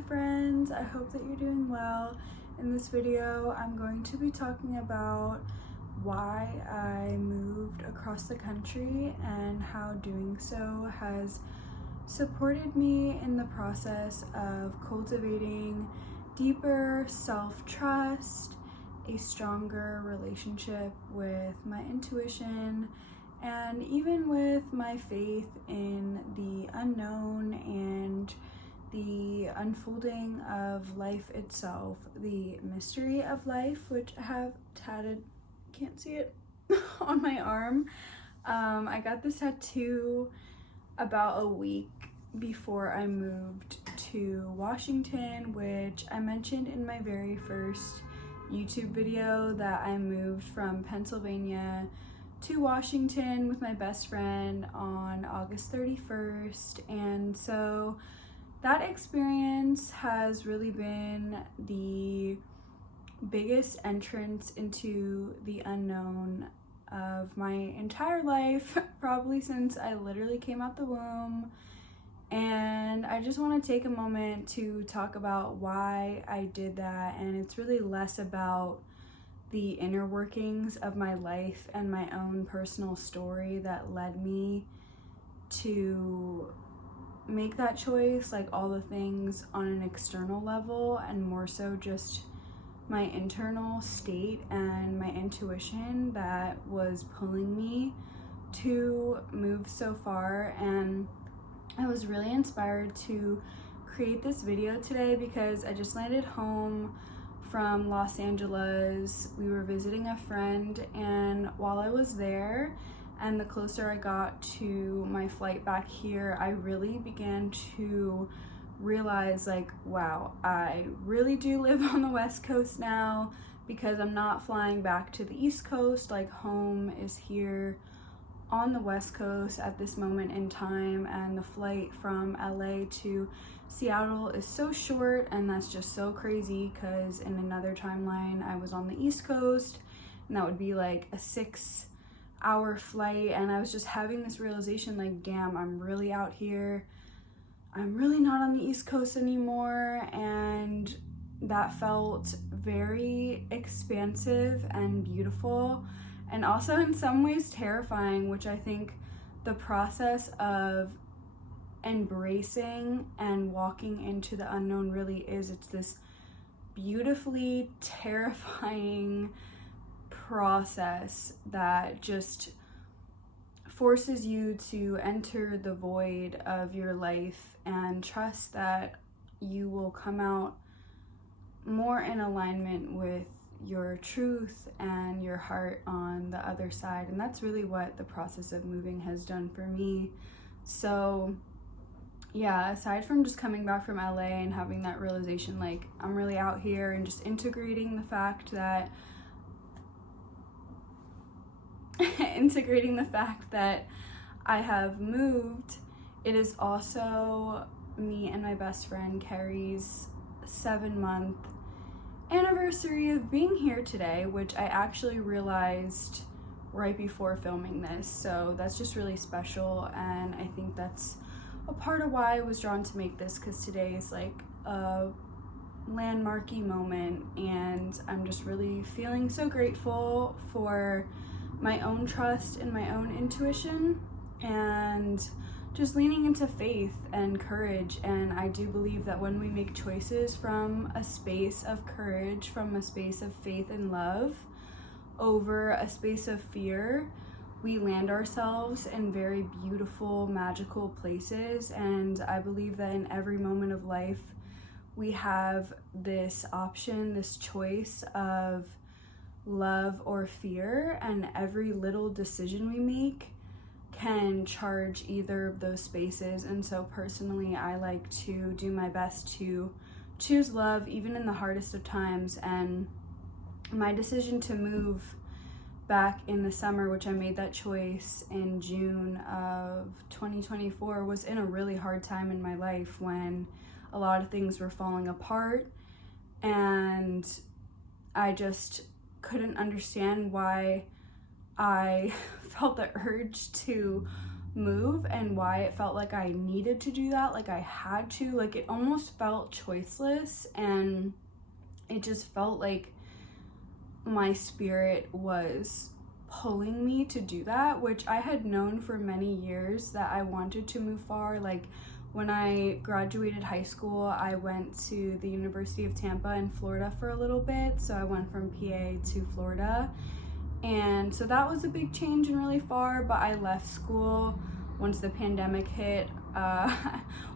my friends. I hope that you're doing well. In this video, I'm going to be talking about why I moved across the country and how doing so has supported me in the process of cultivating deeper self-trust, a stronger relationship with my intuition, and even with my faith in the unknown and the unfolding of life itself, the mystery of life, which I have tatted, can't see it, on my arm. I got this tattoo about a week before I moved to Washington, which I mentioned in my very first YouTube video that I moved from Pennsylvania to Washington with my best friend on August 31st. And so that experience has really been the biggest entrance into the unknown of my entire life, probably since I literally came out the womb. And I just want to take a moment to talk about why I did that. And it's really less about the inner workings of my life and my own personal story that led me to make that choice, like all the things on an external level, and more so just my internal state and my intuition that was pulling me to move so far. And I was really inspired to create this video today because I just landed home from Los Angeles. We were visiting a friend, and while I was there and the closer I got to my flight back here, I really began to realize, like, wow, I really do live on the West Coast now, because I'm not flying back to the East Coast. Like, home is here on the West Coast at this moment in time, and the flight from LA to Seattle is so short, and that's just so crazy because in another timeline I was on the East Coast and that would be like a 6-hour flight. And I was just having this realization, like, damn, I'm really out here, I'm really not on the East Coast anymore. And that felt very expansive and beautiful, and also in some ways terrifying, which I think the process of embracing and walking into the unknown really is. It's this beautifully terrifying process that just forces you to enter the void of your life and trust that you will come out more in alignment with your truth and your heart on the other side. And that's really what the process of moving has done for me. So yeah, aside from just coming back from LA and having that realization, like, I'm really out here, and just integrating the fact that I have moved, it is also me and my best friend Carrie's 7-month anniversary of being here today, which I actually realized right before filming this. So that's just really special, and I think that's a part of why I was drawn to make this, because today is like a landmarky moment, and I'm just really feeling so grateful for my own trust and my own intuition, and just leaning into faith and courage. And I do believe that when we make choices from a space of courage, from a space of faith and love over a space of fear, we land ourselves in very beautiful, magical places. And I believe that in every moment of life, we have this option, this choice of love or fear, and every little decision we make can charge either of those spaces. And so personally, I like to do my best to choose love even in the hardest of times. And my decision to move back in the summer, which I made that choice in June of 2024, was in a really hard time in my life when a lot of things were falling apart, and I just couldn't understand why I felt the urge to move and why it felt like I needed to do that, like I had to, like it almost felt choiceless, and it just felt like my spirit was pulling me to do that, which I had known for many years that I wanted to move far. Like when I graduated high school, I went to the University of Tampa in Florida for a little bit, so I went from PA to Florida. And so that was a big change and really far, but I left school once the pandemic hit.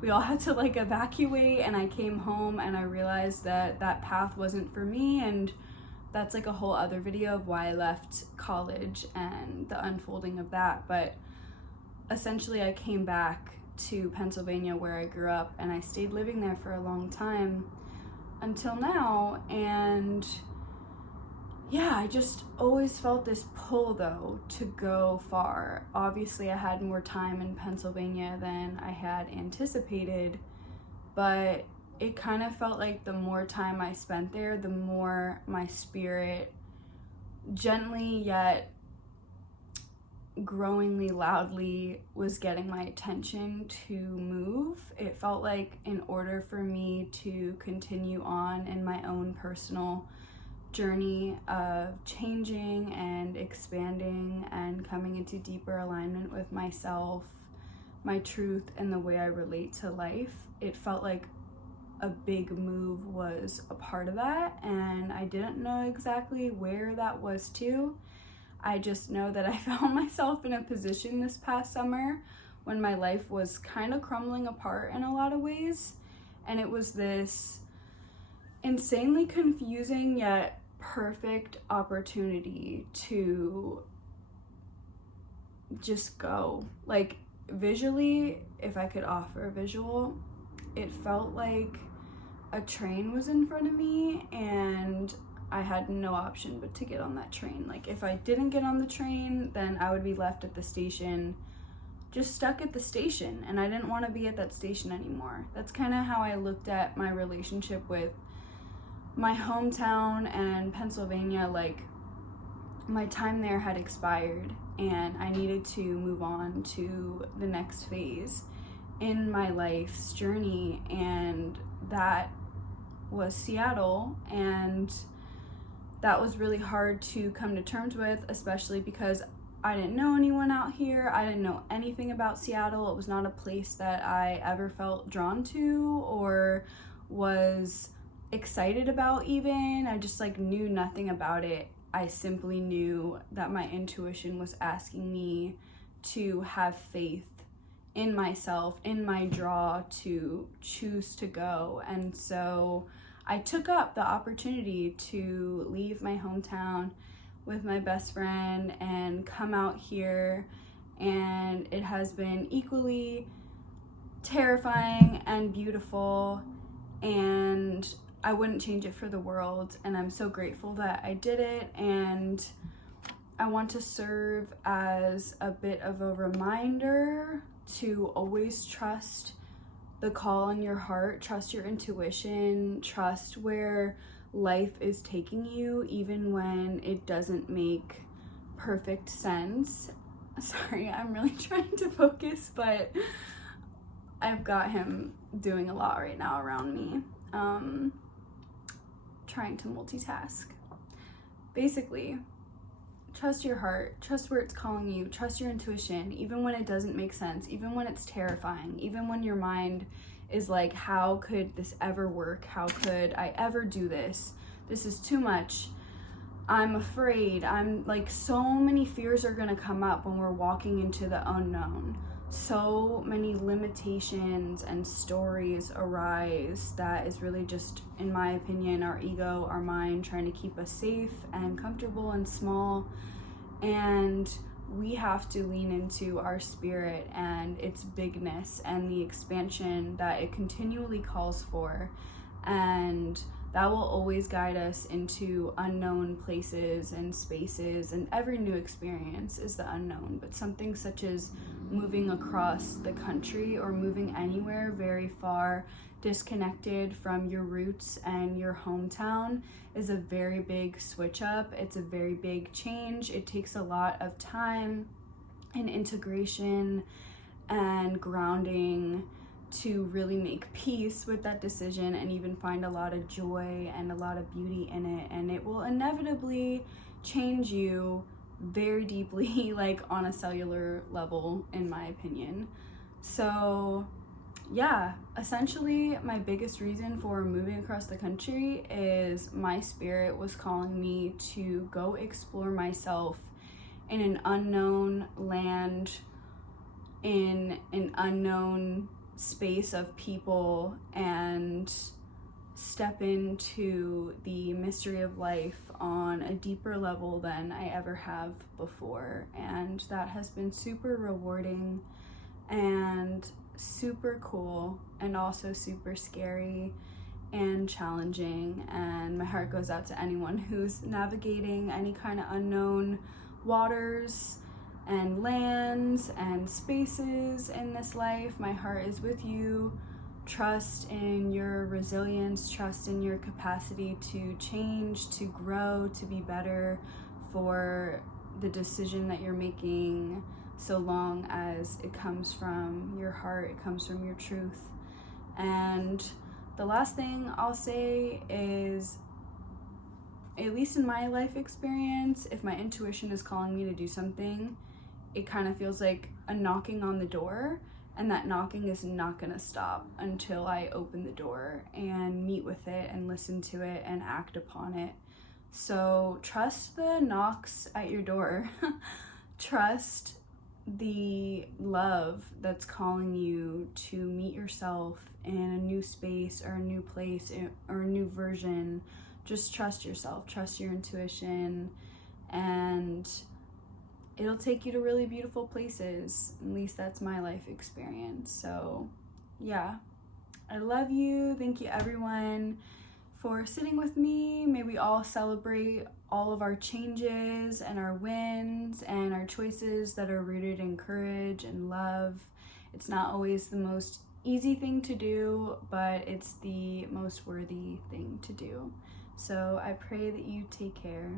We all had to like evacuate, and I came home and I realized that that path wasn't for me, and that's like a whole other video of why I left college and the unfolding of that. But essentially I came back to Pennsylvania where I grew up, and I stayed living there for a long time until now. And yeah, I just always felt this pull though to go far. Obviously I had more time in Pennsylvania than I had anticipated, but it kind of felt like the more time I spent there, the more my spirit gently yet growingly loudly was getting my attention to move. It felt like in order for me to continue on in my own personal journey of changing and expanding and coming into deeper alignment with myself, my truth, and the way I relate to life, it felt like a big move was a part of that, and I didn't know exactly where that was to. I just know that I found myself in a position this past summer when my life was kind of crumbling apart in a lot of ways, and it was this insanely confusing yet perfect opportunity to just go. Like visually, if I could offer a visual, it felt like a train was in front of me and I had no option but to get on that train. Like if I didn't get on the train, then I would be left at the station, just stuck at the station, and I didn't want to be at that station anymore. That's kind of how I looked at my relationship with my hometown and Pennsylvania. Like my time there had expired and I needed to move on to the next phase in my life's journey, and that was Seattle. And that was really hard to come to terms with, especially because I didn't know anyone out here. I didn't know anything about Seattle. It was not a place that I ever felt drawn to or was excited about even. I just like knew nothing about it. I simply knew that my intuition was asking me to have faith in myself, in my draw to choose to go. And so I took up the opportunity to leave my hometown with my best friend and come out here, and it has been equally terrifying and beautiful, and I wouldn't change it for the world, and I'm so grateful that I did it. And I want to serve as a bit of a reminder to always trust the call in your heart, trust your intuition, trust where life is taking you, even when it doesn't make perfect sense. Sorry, I'm really trying to focus, but I've got him doing a lot right now around me. Trying to multitask. Basically, trust your heart, trust where it's calling you, trust your intuition, even when it doesn't make sense, even when it's terrifying, even when your mind is like, how could this ever work? How could I ever do this? This is too much. I'm afraid. I'm like, so many fears are gonna come up when we're walking into the unknown. So many limitations and stories arise that is really just, in my opinion, our ego, our mind trying to keep us safe and comfortable and small. And we have to lean into our spirit and its bigness and the expansion that it continually calls for. And that will always guide us into unknown places and spaces, and every new experience is the unknown. But something such as moving across the country or moving anywhere very far disconnected from your roots and your hometown is a very big switch up. It's a very big change. It takes a lot of time, and integration and grounding to really make peace with that decision and even find a lot of joy and a lot of beauty in it. And it will inevitably change you very deeply, like on a cellular level, in my opinion. So yeah, essentially my biggest reason for moving across the country is my spirit was calling me to go explore myself in an unknown land, in an unknown space of people, and step into the mystery of life on a deeper level than I ever have before. And that has been super rewarding and super cool, and also super scary and challenging. And my heart goes out to anyone who's navigating any kind of unknown waters and lands and spaces in this life. My heart is with you. Trust in your resilience, trust in your capacity to change, to grow, to be better for the decision that you're making, so long as it comes from your heart, it comes from your truth. And the last thing I'll say is, at least in my life experience, if my intuition is calling me to do something, it kind of feels like a knocking on the door, and that knocking is not gonna stop until I open the door and meet with it and listen to it and act upon it. So trust the knocks at your door. Trust the love that's calling you to meet yourself in a new space or a new place or a new version. Just trust yourself, trust your intuition, and it'll take you to really beautiful places. At least that's my life experience. So yeah, I love you. Thank you everyone for sitting with me. May we all celebrate all of our changes and our wins and our choices that are rooted in courage and love. It's not always the most easy thing to do, but it's the most worthy thing to do. So I pray that you take care.